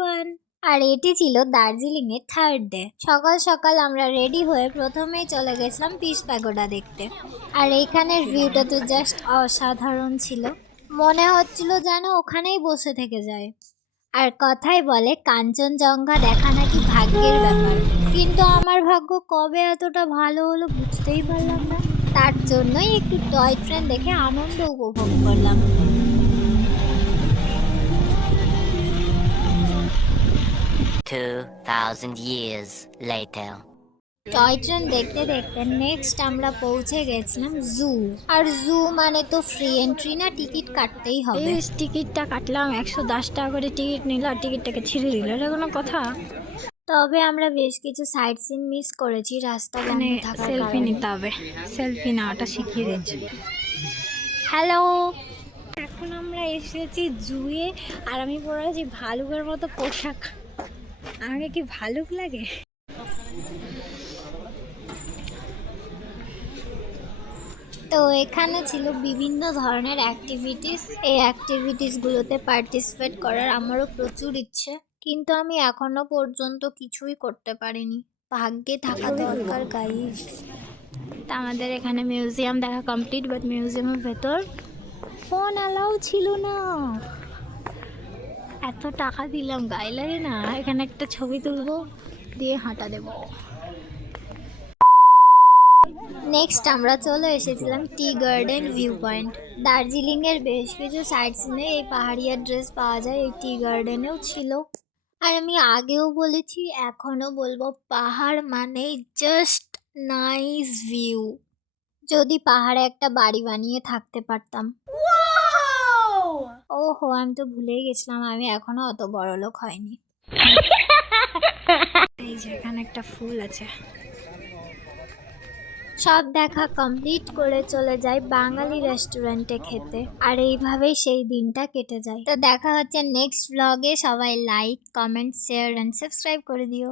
Everyone. আর এটি ছিল দার্জিলিং এর থার্ড ডে। সকাল সকাল আমরা রেডি হয়ে প্রথমেই চলে গেছিলাম পিস প্যাগোডা দেখতে। আর এইখানের ভিউটা তো জাস্ট অসাধারণ ছিল, মনে হচ্ছিল যেন ওখানেই বসে থেকে যায়। আর কথাই বলে কাঞ্চনজঙ্ঘা দেখা নাকি ভাগ্যের ব্যাপার, কিন্তু আমার ভাগ্য কবে এতটা ভালো হলো বুঝতেই পারলাম না। তার জন্যই একটু টয় ট্রেন দেখে আনন্দ উপভোগ করলাম। 2000 years later. টয় ট্রেন দেখতে দেখতে নেক্সট আমরা পৌঁছে গেছিলাম জু। আর জু মানে তো ফ্রি এন্ট্রি না, টিকিট কাটতেই হবে। টিকিটটা কাটলাম, 110 টাকা করে টিকিট নিল আর টিকিটটাকে ছিঁড়ে দিল, এটা কোনো কথা? তবে আমরা বেশ কিছু সাইট সিন মিস করেছি রাস্তা বন্ধ থাকার সেলফি কারণে। নিতে হবে, সেলফি নেওয়াটা শিখিয়ে দিচ্ছে। হ্যালো, এখন আমরা এসেছি জুয়ে, আর আমি পরে আছি ভালুকের মতো পোশাক। আমাকে কি ভালুক লাগে? তো এখানে ছিল বিভিন্ন ধরনের অ্যাক্টিভিটিস। এই অ্যাক্টিভিটিসগুলোতে পার্টিসিপেট করার আমারও প্রচুর ইচ্ছে, কিন্তু আমি এখনো পর্যন্ত কিছুই করতে পারিনি। ভাগ্যে থাকা দরকার গাইস। তা আমাদের এখানে মিউজিয়াম দেখা কমপ্লিট, বাট মিউজিয়ামের ভেতর ফোন অ্যালাউ ছিল না। এত টাকা দিলাম, গায়ে লাগে না? এখানে একটা ছবি তুলবো, দিয়ে হাঁটা দেবো। নেক্সট আমরা চলে এসেছিলাম টি গার্ডেন ভিউ পয়েন্ট। দার্জিলিংয়ের বেশ কিছু সাইট সিনে এই পাহাড়িয়া ড্রেস পাওয়া যায়, এই টি গার্ডেনেও ছিল। আর আমি আগেও বলেছি, এখনো বলবো, পাহাড় মানে জাস্ট নাইস ভিউ। যদি পাহাড়ে একটা বাড়ি বানিয়ে থাকতে পারতাম। ওহো, আমি তো ভুলেই গেছিলাম আমি এখনো অত বড় লোক হয়নি। এই যে এখানে একটা ফুল আছে। সব দেখা কমপ্লিট করে চলে যাই বাঙালি রেস্টুরেন্টে খেতে। আর এইভাবেই সেই দিনটা কেটে যায়। তো দেখা হচ্ছে নেক্সট ব্লগে। সবাই like, comment, share and subscribe করে দিও।